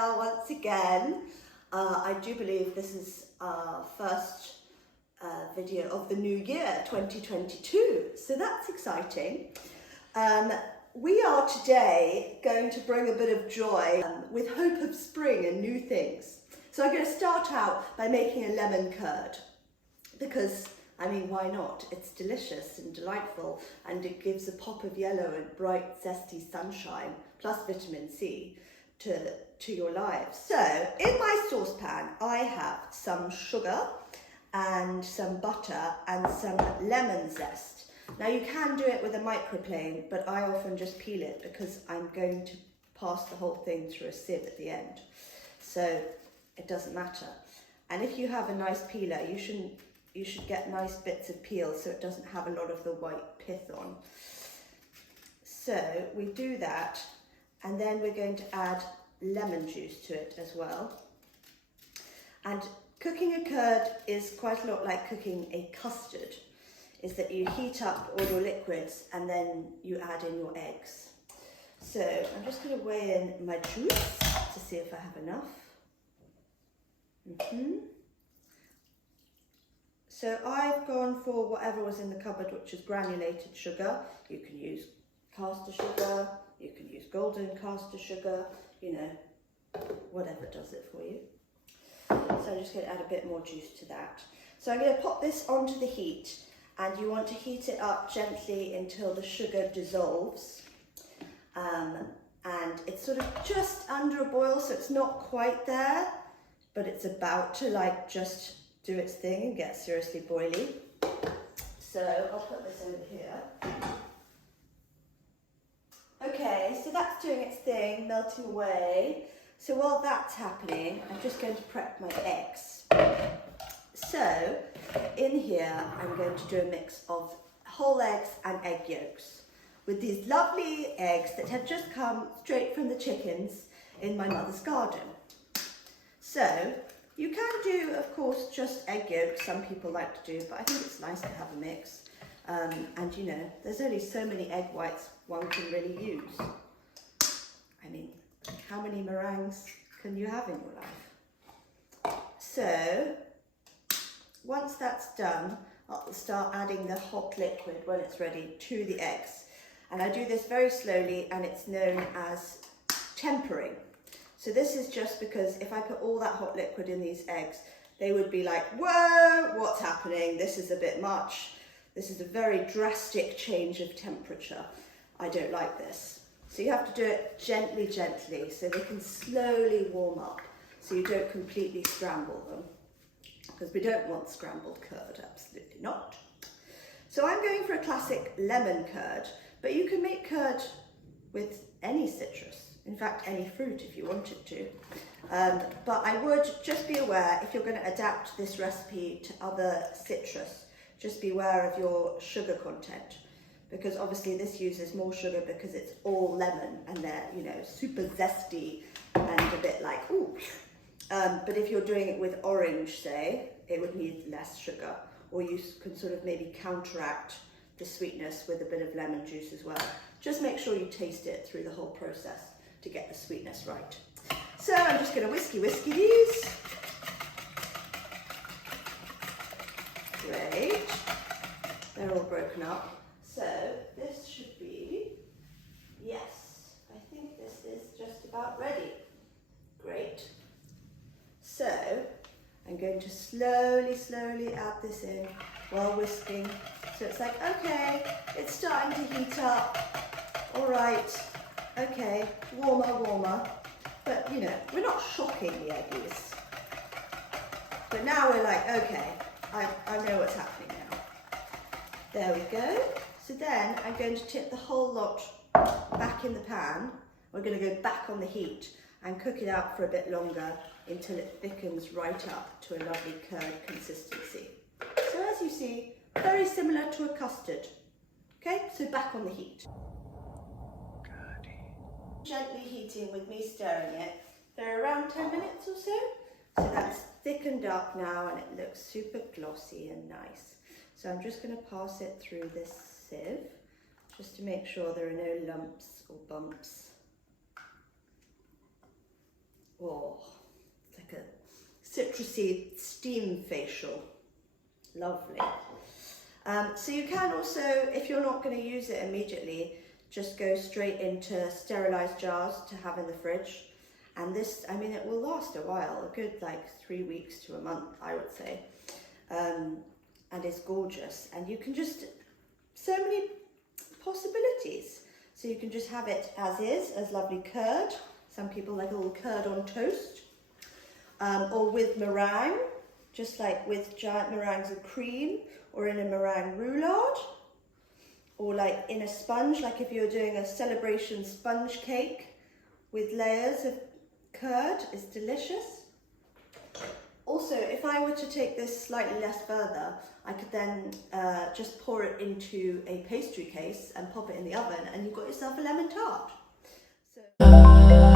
smile once again. I do believe this is our first video of the new year, 2022, so that's exciting. We are today going to bring a bit of joy with hope of spring and new things. So I'm going to start out by making a lemon curd because, I mean, why not? It's delicious and delightful, and it gives a pop of yellow and bright, zesty sunshine, plus vitamin C to your lives. So in my saucepan, I have some sugar and some butter and some lemon zest. Now you can do it with a microplaned, but I often just peel it because I'm going to pass the whole thing through a sieve at the end. So it doesn't matter. And if you have a nice peeler, you should get nice bits of peel so it doesn't have a lot of the white pith on. So we do that, and then we're going to add lemon juice to it as well. And cooking a curd is quite a lot like cooking a custard, is that you heat up all your liquids and then you add in your eggs. So I'm just going to weigh in my juice to see if I have enough. So I've gone for whatever was in the cupboard, which is granulated sugar. You can use caster sugar, you can use golden caster sugar, you know, whatever does it for you. So I'm just going to add a bit more juice to that. So I'm going to pop this onto the heat, and you want to heat it up gently until the sugar dissolves. And it's sort of just under a boil, so it's not quite there, but it's about to like just do its thing and get seriously boily. So I'll put this over here. Okay, so that's doing its thing, melting away. So while that's happening, I'm just going to prep my eggs. So in here, I'm going to do a mix of whole eggs and egg yolks with these lovely eggs that have just come straight from the chickens in my mother's garden. So you can do, of course, just egg yolks. Some people like to do, but I think it's nice to have a mix. And you know, there's only so many egg whites one can really use. I mean, how many meringues can you have in your life? So once that's done, I'll start adding the hot liquid when it's ready to the eggs. And I do this very slowly, and it's known as tempering. So this is just because if I put all that hot liquid in these eggs, they would be like, whoa, what's happening? This is a bit much. This is a very drastic change of temperature. I don't like this. So you have to do it gently, gently, so they can slowly warm up, so you don't completely scramble them, because we don't want scrambled curd, absolutely not. So I'm going for a classic lemon curd, but you can make curd with any citrus, in fact any fruit if you wanted to. But I would just be aware, if you're going to adapt this recipe to other citrus, just be aware of your sugar content, because obviously this uses more sugar because it's all lemon and they're, you know, super zesty and a bit like, ooh. But if you're doing it with orange, say, it would need less sugar, or you can sort of maybe counteract the sweetness with a bit of lemon juice as well. Just make sure you taste it through the whole process to get the sweetness right. So I'm just going to whiskey these. Great. They're all broken up. So this should be, yes, I think this is just about ready. Great. So I'm going to slowly add this in while whisking. So it's like, okay, it's starting to heat up. All right, okay, warmer. But you know, we're not shocking the eggies. But now we're like, okay, I know what's happening now. There we go. So then I'm going to tip the whole lot back in the pan. We're going to go back on the heat and cook it out for a bit longer until it thickens right up to a lovely curd consistency. So as you see, very similar to a custard. Okay, so back on the heat. Gently heating with me stirring it for around 10 minutes or so. So that's thickened up now and it looks super glossy and nice. So I'm just going to pass it through this sieve just to make sure there are no lumps or bumps. Oh, it's like a citrusy steam facial. Lovely. So you can also, if you're not going to use it immediately, just go straight into sterilised jars to have in the fridge. And this, I mean, it will last a while, a good like 3 weeks to a month, I would say. And it's gorgeous. And you can just, so many possibilities. So you can just have it as is, as lovely curd. Some people like a little curd on toast. Or with meringue, just like with giant meringues of cream, or in a meringue roulade, or like in a sponge, like if you're doing a celebration sponge cake with layers of curd, it's delicious. Also, if I were to take this slightly less further, I could then just pour it into a pastry case and pop it in the oven, and you've got yourself a lemon tart. So